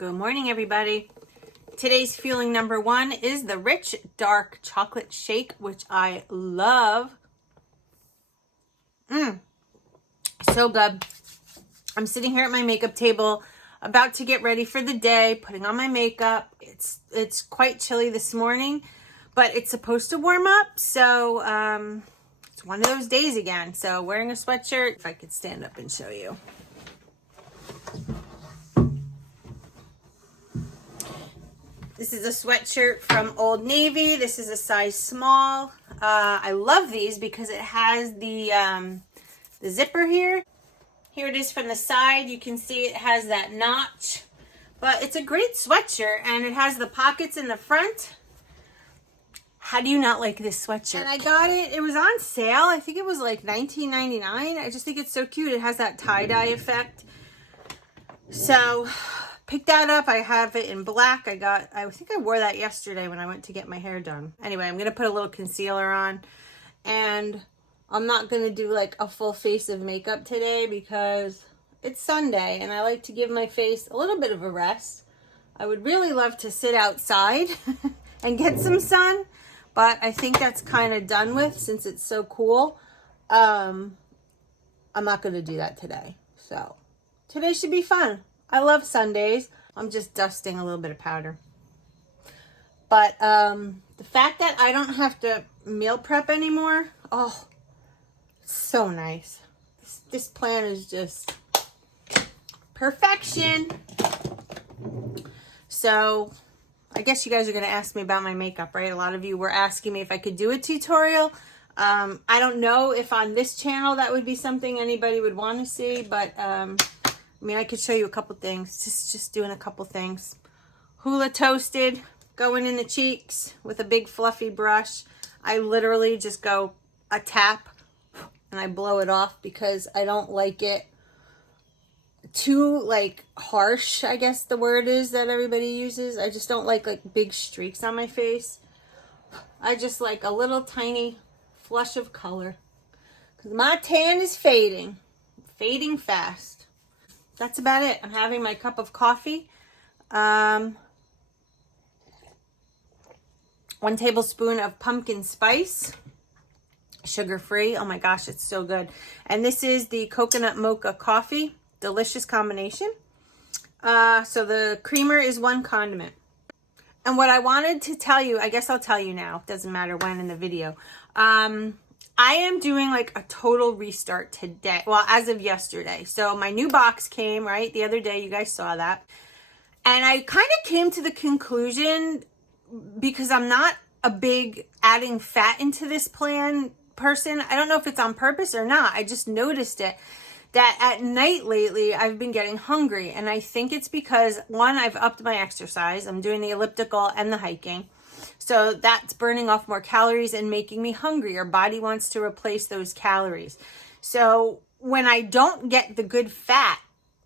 Good morning, everybody. Today's fueling number one is the rich dark chocolate shake, which I love. So good. I'm sitting here at my makeup table, about to get ready for the day, putting on my makeup. It's quite chilly this morning, but it's supposed to warm up, so it's one of those days again. So wearing a sweatshirt, if I could stand up and show you. This is a sweatshirt from Old Navy. This is a size small. I love these because it has the zipper here. Here it is from the side. You can see it has that notch. But it's a great sweatshirt, and it has the pockets in the front. How do you not like this sweatshirt? And I got it. It was on sale. I think it was like $19.99. I just think it's so cute. It has that tie-dye effect. So pick that up. I have it in black. I think I wore that yesterday when I went to get my hair done. Anyway, I'm going to put a little concealer on, and I'm not going to do like a full face of makeup today because it's Sunday and I like to give my face a little bit of a rest. I would really love to sit outside and get some sun, but I think that's kind of done with since it's so cool. I'm not going to do that today. So today should be fun. I love Sundays. I'm just dusting a little bit of powder. But the fact that I don't have to meal prep anymore, oh, it's so nice. This plan is just perfection. So I guess you guys are going to ask me about my makeup, right? A lot of you were asking me if I could do a tutorial. I don't know if on this channel that would be something anybody would want to see, but I mean, I could show you a couple things. Just doing a couple things. Hula toasted, going in the cheeks with a big fluffy brush. I literally just go a tap and I blow it off because I don't like it too like harsh, I guess the word is that everybody uses. I just don't like big streaks on my face. I just like a little tiny flush of color because my tan is fading fast. That's about it. I'm having my cup of coffee. 1 tablespoon of pumpkin spice, sugar-free. Oh my gosh, it's so good. And this is the coconut mocha coffee. Delicious combination. So the creamer is 1 condiment. And what I wanted to tell you, I guess I'll tell you now. Doesn't matter when in the video. I am doing like a total restart today. Well, as of yesterday. So my new box came, right? The other day, you guys saw that. And I kind of came to the conclusion, because I'm not a big adding fat into this plan person. I don't know if it's on purpose or not. I just noticed it. That at night lately, I've been getting hungry. And I think it's because, one, I've upped my exercise. I'm doing the elliptical and the hiking. So that's burning off more calories and making me hungry. Your body wants to replace those calories. So when I don't get the good fat,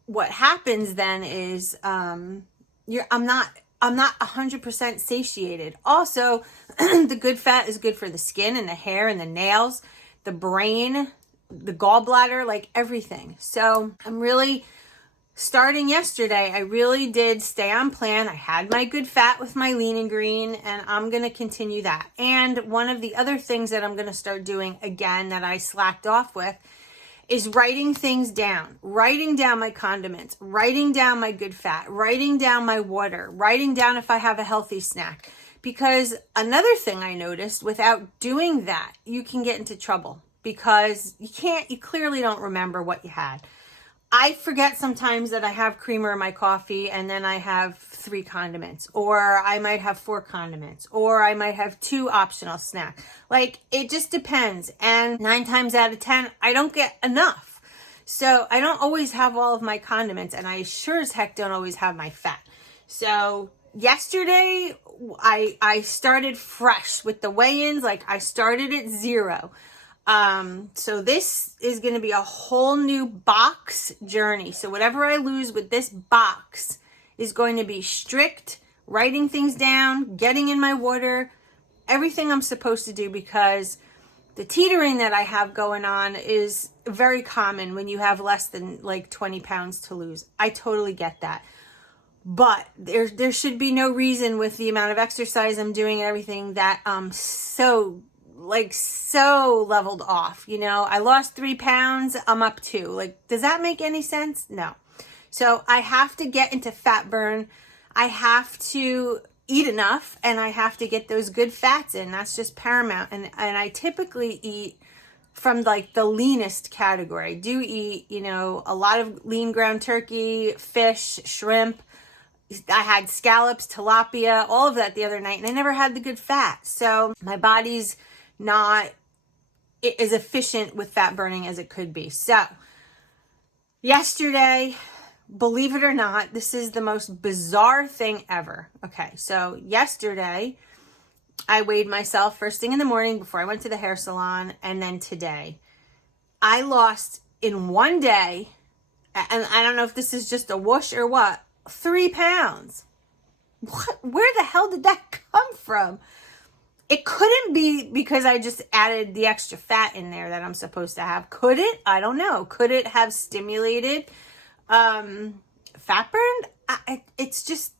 what happens then is I'm not 100% satiated. Also, the good fat is good for the skin and the hair and the nails, the brain, the gallbladder, like everything. So I'm really starting yesterday, I really did stay on plan. I had my good fat with my lean and green, and I'm going to continue that. And one of the other things that I'm going to start doing again that I slacked off with is writing things down. Writing down my condiments, writing down my good fat, writing down my water, writing down if I have a healthy snack. Because another thing I noticed, without doing that, you can get into trouble because you clearly don't remember what you had. I forget sometimes that I have creamer in my coffee and then I have 3 condiments, or I might have 4 condiments, or I might have 2 optional snacks. Like, it just depends. And 9 times out of 10, I don't get enough. So I don't always have all of my condiments, and I sure as heck don't always have my fat. So yesterday, I started fresh with the weigh-ins. Like, I started at 0. So this is going to be a whole new box journey. So whatever I lose with this box is going to be strict, writing things down, getting in my water, everything I'm supposed to do, because the teetering that I have going on is very common when you have less than like 20 pounds to lose. I totally get that. But there should be no reason with the amount of exercise I'm doing and everything that so leveled off. You know, I lost 3 pounds, I'm up 2. Like, does that make any sense? No. So I have to get into fat burn. I have to eat enough, and I have to get those good fats in. That's just paramount. And I typically eat from like the leanest category. I do eat, you know, a lot of lean ground turkey, fish, shrimp. I had scallops, tilapia, all of that the other night, and I never had the good fat. So my body's not as efficient with fat burning as it could be. So yesterday, believe it or not, this is the most bizarre thing ever. Okay, so yesterday, I weighed myself first thing in the morning before I went to the hair salon, and then today. I lost in one day, and I don't know if this is just a whoosh or what, 3 pounds. What? Where the hell did that come from? It couldn't be because I just added the extra fat in there that I'm supposed to have. Could it? I don't know. Could it have stimulated fat burn? It's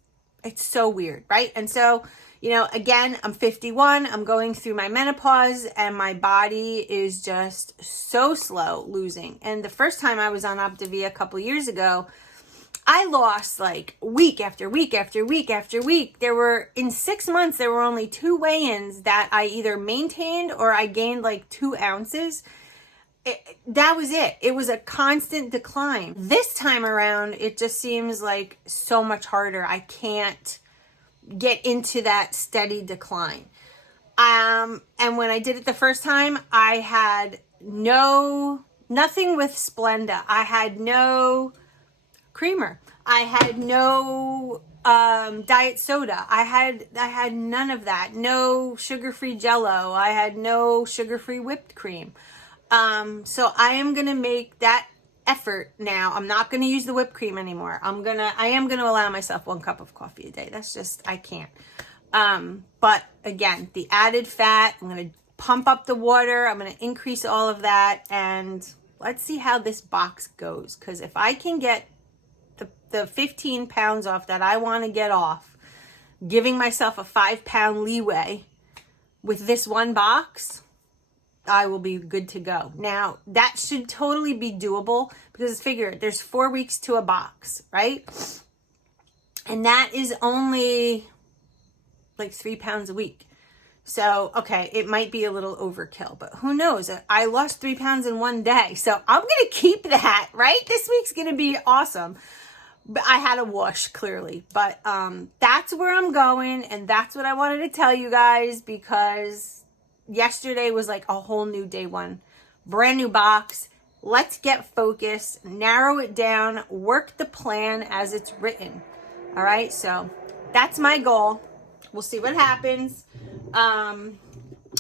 so weird, right? And so, you know, again, I'm 51, I'm going through my menopause, and my body is just so slow losing. And the first time I was on Optavia a couple years ago, I lost like week after week after week after week. In 6 months, there were only 2 weigh-ins that I either maintained or I gained like 2 ounces. That was it. It was a constant decline. This time around, it just seems like so much harder. I can't get into that steady decline. And when I did it the first time, I had nothing with Splenda. I had no creamer. I had no diet soda. I had none of that. No sugar-free Jello. I had no sugar-free whipped cream. So I am going to make that effort now. I'm not going to use the whipped cream anymore. I am going to allow myself 1 cup of coffee a day. That's just, I can't. But again, the added fat, I'm going to pump up the water. I'm going to increase all of that. And let's see how this box goes. Because if I can get the 15 pounds off that I want to get off, giving myself a 5-pound leeway with this one box, I will be good to go. Now, that should totally be doable because figure there's 4 weeks to a box, right? And that is only like 3 pounds a week. So, okay, it might be a little overkill, but who knows? I lost 3 pounds in one day. So I'm going to keep that, right? This week's going to be awesome. But I had a whoosh, clearly. But that's where I'm going, and that's what I wanted to tell you guys because yesterday was like a whole new day one. Brand new box. Let's get focused, narrow it down, work the plan as it's written. All right, so that's my goal. We'll see what happens. All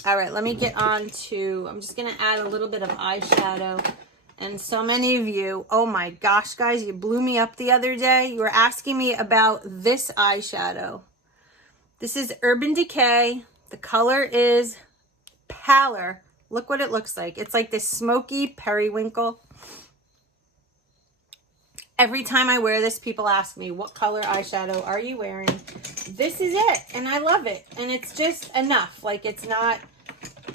right, let me get on to, I'm just going to add a little bit of eyeshadow. And so many of you, oh my gosh, guys, you blew me up the other day. You were asking me about this eyeshadow. This is Urban Decay. The color is Pallor. Look what it looks like. It's like this smoky periwinkle. Every time I wear this, people ask me, what color eyeshadow are you wearing? This is it, and I love it. And it's just enough. Like, it's not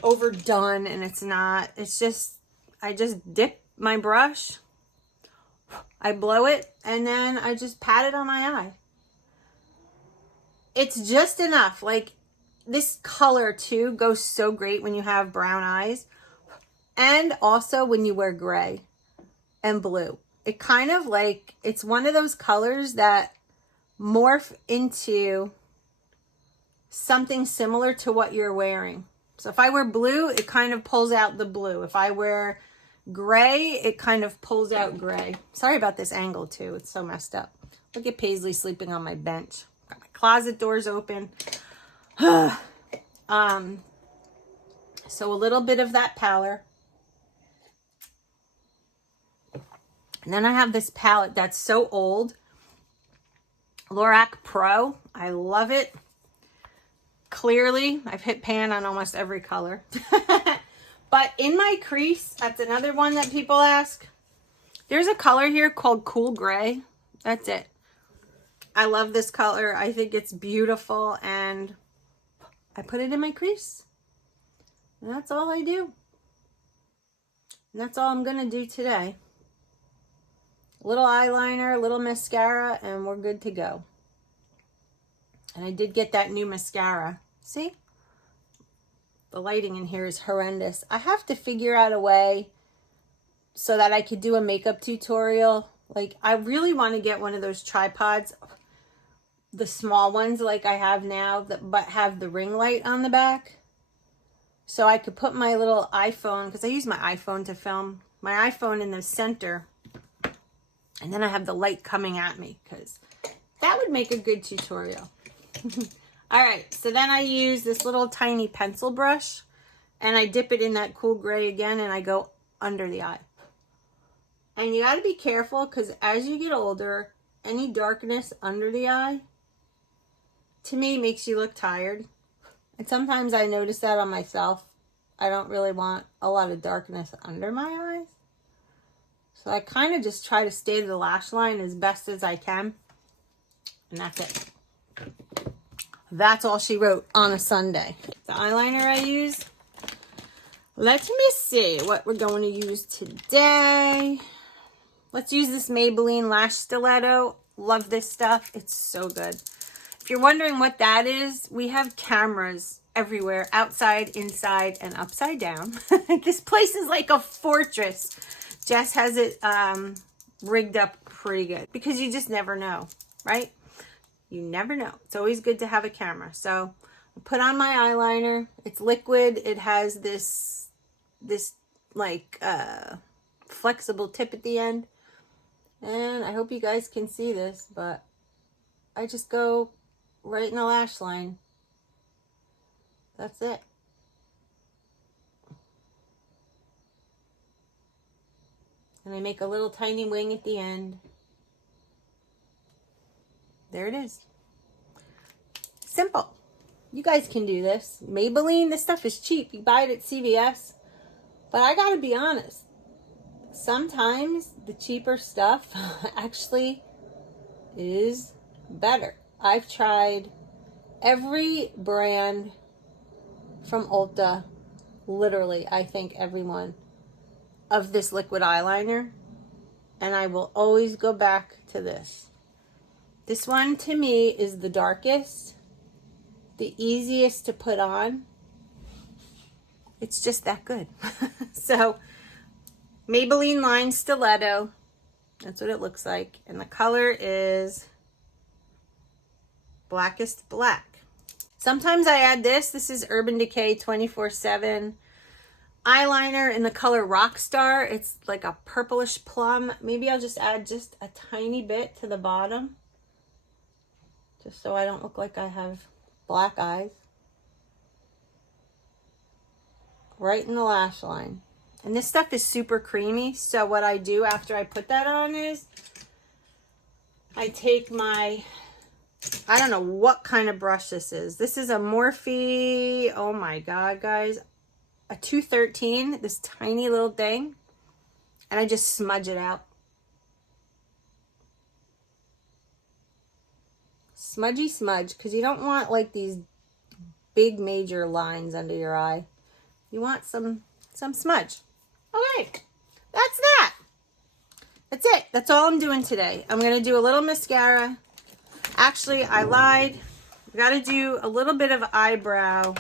overdone, and it's just, I just dip my brush, I blow it, and then I just pat it on my eye. It's just enough. Like, this color, too, goes so great when you have brown eyes, and also when you wear gray and blue. It kind of like, it's one of those colors that morph into something similar to what you're wearing. So if I wear blue, it kind of pulls out the blue. If I wear gray, it kind of pulls out gray. Sorry about this angle too. It's so messed up. Look at Paisley sleeping on my bench. Got my closet doors open. So a little bit of that Pallor. And then I have this palette that's so old. Lorac Pro. I love it. Clearly, I've hit pan on almost every color. But in my crease, that's another one that people ask. There's a color here called Cool Gray. That's it. I love this color. I think it's beautiful, and I put it in my crease. And that's all I do. And that's all I'm going to do today. A little eyeliner, a little mascara, and we're good to go. And I did get that new mascara. See? The lighting in here is horrendous. I have to figure out a way so that I could do a makeup tutorial. Like, I really want to get one of those tripods, the small ones like I have now, but have the ring light on the back. So I could put my little iPhone, because I use my iPhone to film, my iPhone in the center. And then I have the light coming at me, because that would make a good tutorial. All right, so then I use this little tiny pencil brush, and I dip it in that cool gray again, and I go under the eye. And you got to be careful, because as you get older, any darkness under the eye, to me, makes you look tired. And sometimes I notice that on myself. I don't really want a lot of darkness under my eyes. So I kind of just try to stay to the lash line as best as I can. And that's it. That's all she wrote on a Sunday. The eyeliner I use. Let me see what we're going to use today. Let's use this Maybelline Lash Stiletto. Love this stuff. It's so good. If you're wondering what that is, we have cameras everywhere, outside, inside, and upside down. This place is like a fortress. Jess has it rigged up pretty good because you just never know, right? You never know. It's always good to have a camera. So I put on my eyeliner. It's liquid. It has this like flexible tip at the end. And I hope you guys can see this, but I just go right in the lash line. That's it. And I make a little tiny wing at the end. There it is. Simple. You guys can do this. Maybelline, this stuff is cheap. You buy it at CVS. But I gotta be honest. Sometimes the cheaper stuff actually is better. I've tried every brand from Ulta, literally, I think every one of this liquid eyeliner, and I will always go back to this. This one to me is the darkest, the easiest to put on. It's just that good. So Maybelline Line Stiletto, that's what it looks like, and the color is Blackest Black. Sometimes I add this. This is Urban Decay 24/7 eyeliner in the color Rockstar. It's like a purplish plum. Maybe I'll just add just a tiny bit to the bottom, just so I don't look like I have black eyes. Right in the lash line. And this stuff is super creamy. So what I do after I put that on is I take my, I don't know what kind of brush this is. This is a Morphe, oh my God, guys. A 213, this tiny little thing. And I just smudge it out. Smudgy smudge, because you don't want like these big major lines under your eye. You want some smudge. All right, that's that. That's it. That's all I'm doing today. I'm going to do a little mascara. Actually, I lied. I got to do a little bit of eyebrow.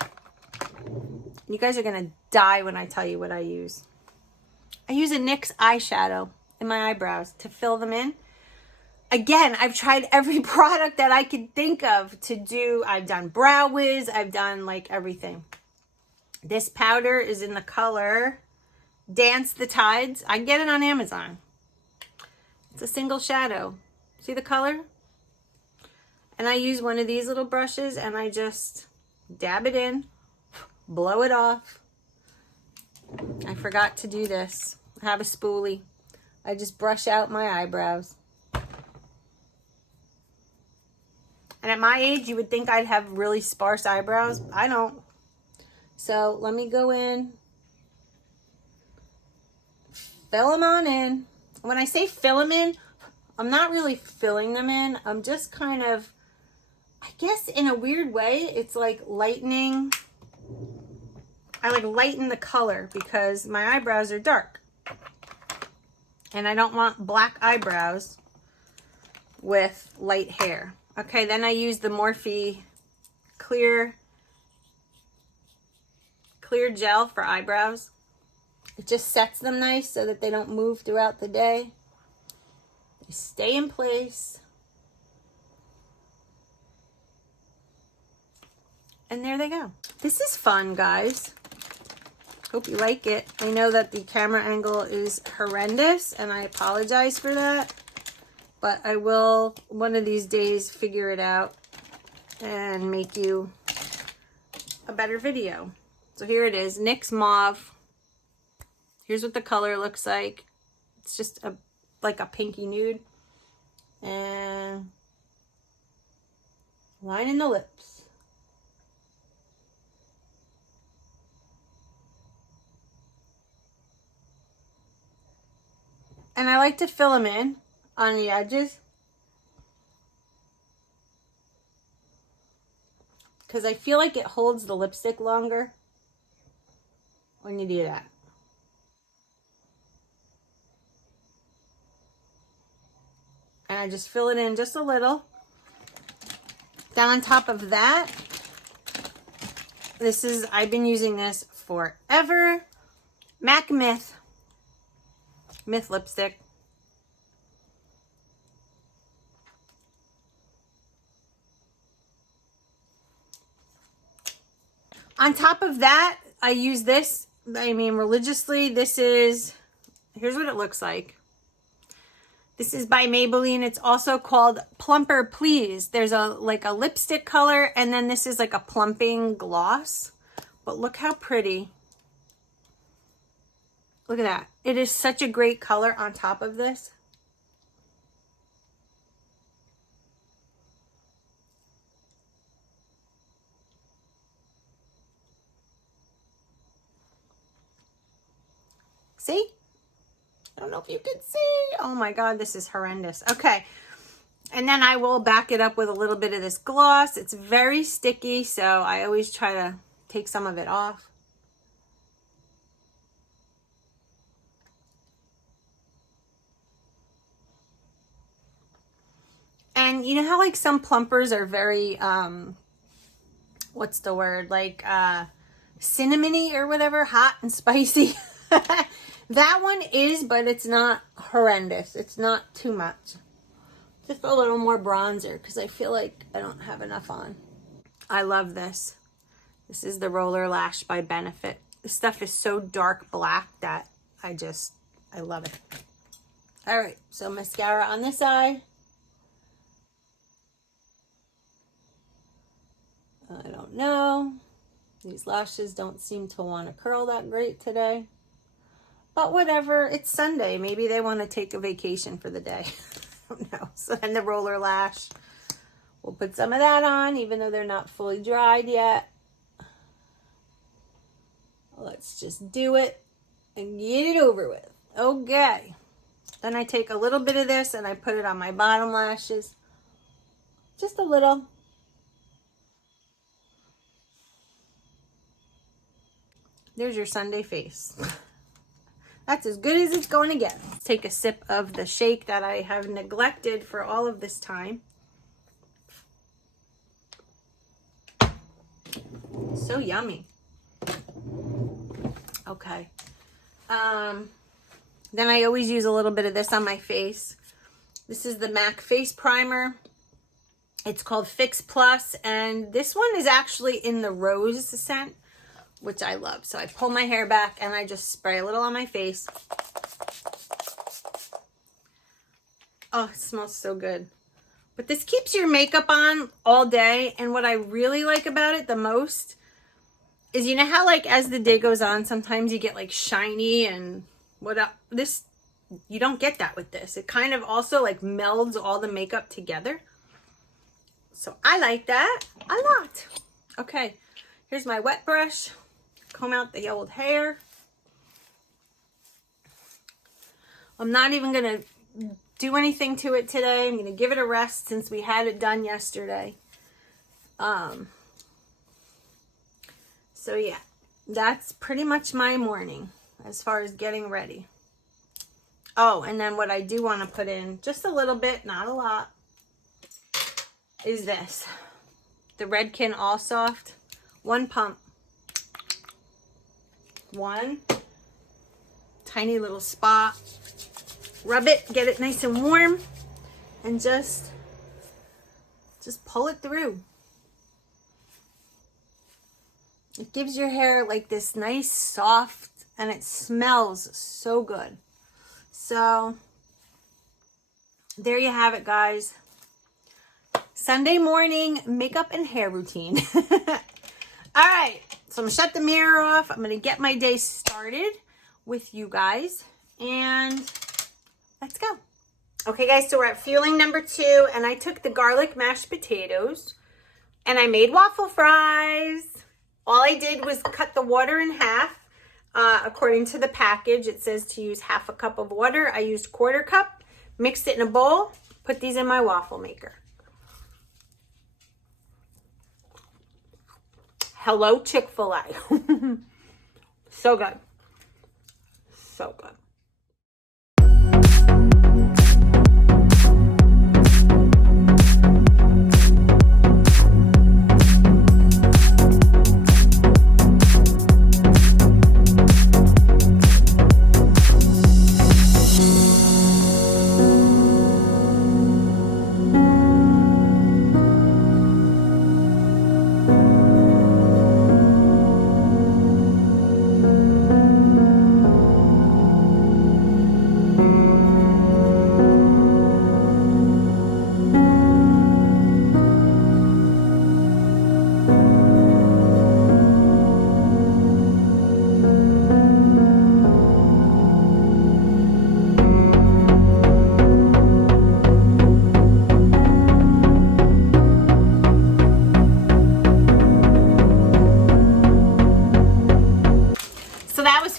You guys are going to die when I tell you what I use. I use a NYX eyeshadow in my eyebrows to fill them in. Again, I've tried every product that I could think of to do. I've done Brow Wiz. I've done like everything. This powder is in the color Dance the Tides. I can get it on Amazon. It's a single shadow. See the color? And I use one of these little brushes and I just dab it in, blow it off. I forgot to do this. I have a spoolie. I just brush out my eyebrows. And at my age, you would think I'd have really sparse eyebrows. I don't. So let me go in. Fill them on in. When I say fill them in, I'm not really filling them in. I'm just kind of, I guess in a weird way, it's like lightening. I like lighten the color because my eyebrows are dark. And I don't want black eyebrows with light hair. Okay, then I use the Morphe clear gel for eyebrows. It just sets them nice so that they don't move throughout the day. They stay in place. And there they go. This is fun, guys. Hope you like it. I know that the camera angle is horrendous, and I apologize for that. But I will, one of these days, figure it out and make you a better video. So here it is, NYX Mauve. Here's what the color looks like. It's just like a pinky nude. And line in the lips. And I like to fill them in on the edges because I feel like it holds the lipstick longer when you do that. And I just fill it in just a little. Then on top of that, I've been using this forever. MAC Myth lipstick. On top of that, I use this, I mean, religiously. Here's what it looks like. This is by Maybelline. It's also called Plumper Please. There's like a lipstick color, and then this is like a plumping gloss. But look how pretty. Look at that. It is such a great color on top of this. See? I don't know if you can see. Oh my God, this is horrendous. Okay. And then I will back it up with a little bit of this gloss. It's very sticky, so I always try to take some of it off. And you know how like some plumpers are very, what's the word? Like cinnamony or whatever, hot and spicy. That one is, but it's not horrendous. It's not too much. Just a little more bronzer because I feel like I don't have enough on. I love this. This is the Roller Lash by Benefit. This stuff is so dark black that I love it. All right, so mascara on this eye. I don't know. These lashes don't seem to want to curl that great today. But whatever, it's Sunday. Maybe they want to take a vacation for the day. I don't know. So then the Roller Lash. We'll put some of that on, even though they're not fully dried yet. Let's just do it and get it over with. Okay. Then I take a little bit of this and I put it on my bottom lashes. Just a little. There's your Sunday face. That's as good as it's going to get. Let's take a sip of the shake that I have neglected for all of this time. So yummy. Okay. Then I always use a little bit of this on my face. This is the MAC Face Primer. It's called Fix Plus, and this one is actually in the rose scent, which I love. So I pull my hair back and I just spray a little on my face. Oh, it smells so good. But this keeps your makeup on all day. And what I really like about it the most is, you know how like as the day goes on, sometimes you get like shiny and this, you don't get that with this. It kind of also like melds all the makeup together. So I like that a lot. Okay, here's my wet brush. Comb out the old hair. I'm not even gonna do anything to it today. I'm going to give it a rest since we had it done yesterday. So yeah, that's pretty much my morning as far as getting ready. Oh, and then what I do want to put in, just a little bit, not a lot, is this. The Redken All Soft. 1 pump. 1 tiny little spot. Rub it, get it nice and warm, and just pull it through. It gives your hair like this nice soft, and it smells so good. So there you have it, guys. Sunday morning makeup and hair routine. All right, so I'm gonna shut the mirror off. I'm gonna get my day started with you guys, and let's go. Okay, guys, so we're at fueling number 2, and I took the garlic mashed potatoes and I made waffle fries. All I did was cut the water in half. According to the package, it says to use half a cup of water. I used 1/4 cup, mixed it in a bowl, put these in my waffle maker. Hello, Chick-fil-A. So good. So good.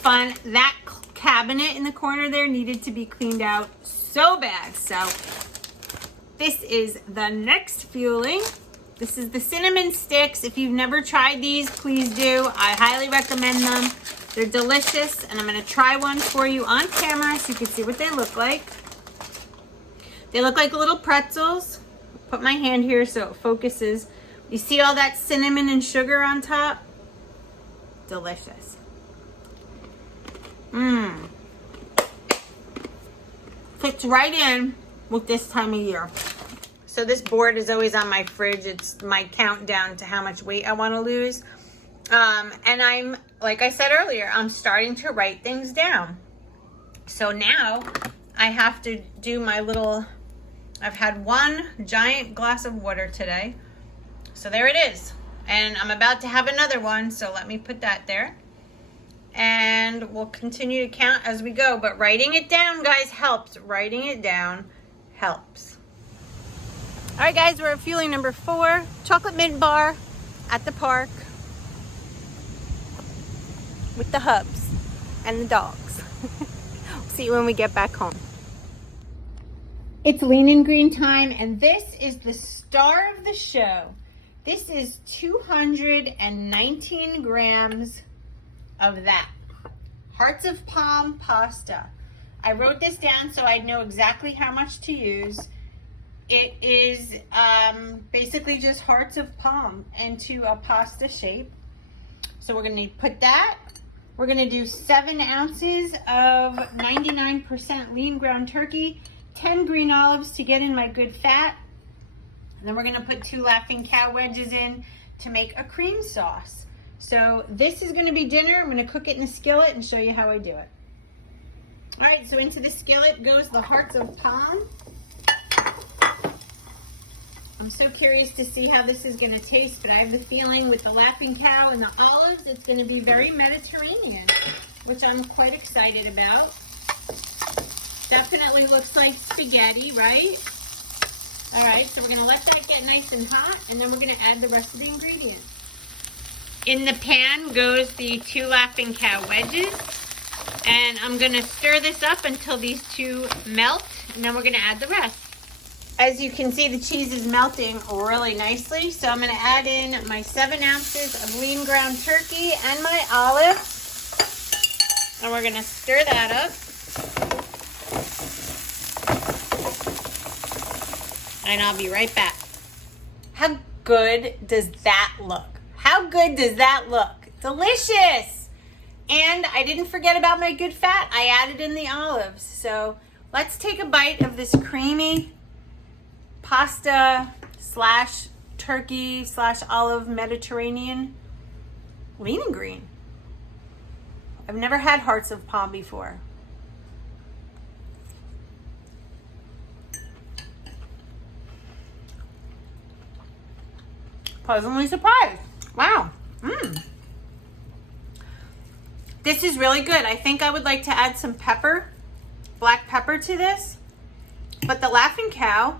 Fun. That cabinet in the corner there needed to be cleaned out so bad. So this is the next fueling. This is the cinnamon sticks. If you've never tried these, please do. I highly recommend them. They're delicious, and I'm going to try one for you on camera so you can see what they look like. They look like little pretzels. Put my hand here so it focuses. You see all that cinnamon and sugar on top? Delicious. Fits right in with this time of year. So this board is always on my fridge. It's my countdown to how much weight I want to lose. And I'm, like I said earlier, I'm starting to write things down. So now I have to do my little, I've had 1 giant glass of water today. So there it is. And I'm about to have another one. So let me put that there. And we'll continue to count as we go, but writing it down, guys, helps. Writing it down helps. All right, guys, we're at fueling number 4, chocolate mint bar at the park with the hubs and the dogs. See you when we get back home. It's lean and green time, and this is the star of the show. This is 219 grams of that hearts of palm pasta. I wrote this down so I'd know exactly how much to use. It is basically just hearts of palm into a pasta shape. So we're going to put that. We're going to do 7 ounces of 99% lean ground turkey, 10 green olives to get in my good fat. And then we're going to put 2 Laughing Cow wedges in to make a cream sauce. So this is going to be dinner. I'm going to cook it in a skillet and show you how I do it. All right, so into the skillet goes the hearts of palm. I'm so curious to see how this is going to taste, but I have the feeling with the Laughing Cow and the olives, it's going to be very Mediterranean, which I'm quite excited about. Definitely looks like spaghetti, right? All right, so we're going to let that get nice and hot, and then we're going to add the rest of the ingredients. In the pan goes the 2 Laughing Cow wedges, And I'm gonna stir this up until these two melt, and then we're gonna add the rest. As you can see, the cheese is melting really nicely. So I'm gonna add in my 7 ounces of lean ground turkey and my olives. And we're gonna stir that up. And I'll be right back. How good does that look? How good does that look? Delicious! And I didn't forget about my good fat. I added in the olives. So let's take a bite of this creamy pasta slash turkey slash olive Mediterranean lean and green. I've never had hearts of palm before. Pleasantly surprised. Wow. This is really good. I think I would like to add some pepper, black pepper to this. But the Laughing Cow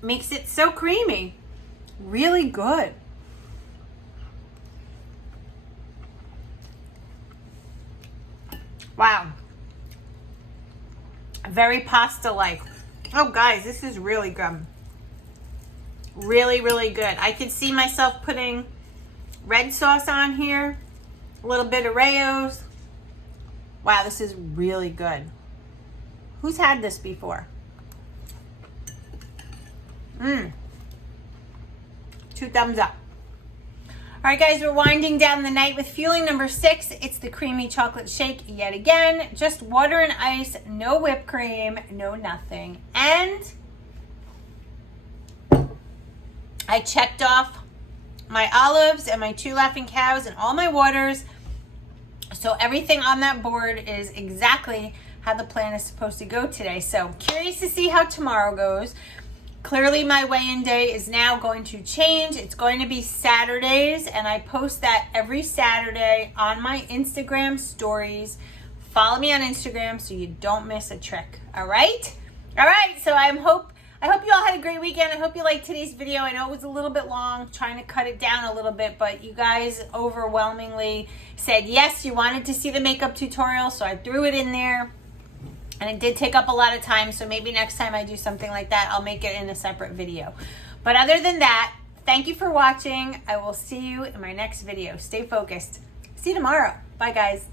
makes it so creamy. Really good. Wow. Very pasta-like. Oh, guys, this is really good. Really, really good. I could see myself putting red sauce on here, a little bit of Rayo's. Wow, this is really good. Who's had this before? 2 thumbs up. All right, guys, we're winding down the night with fueling number 6. It's the creamy chocolate shake yet again. Just water and ice, no whipped cream, no nothing. And I checked off my olives and my 2 Laughing Cows and all my waters. So everything on that board is exactly how the plan is supposed to go today. So curious to see how tomorrow goes. Clearly my weigh-in day is now going to change. It's going to be Saturdays, and I post that every Saturday on my Instagram stories. Follow me on Instagram so you don't miss a trick. All right? All right, so I hope you all had a great weekend. I hope you liked today's video. I know it was a little bit long, trying to cut it down a little bit, but you guys overwhelmingly said yes, you wanted to see the makeup tutorial, so I threw it in there. And it did take up a lot of time, so maybe next time I do something like that, I'll make it in a separate video. But other than that, thank you for watching. I will see you in my next video. Stay focused. See you tomorrow. Bye, guys.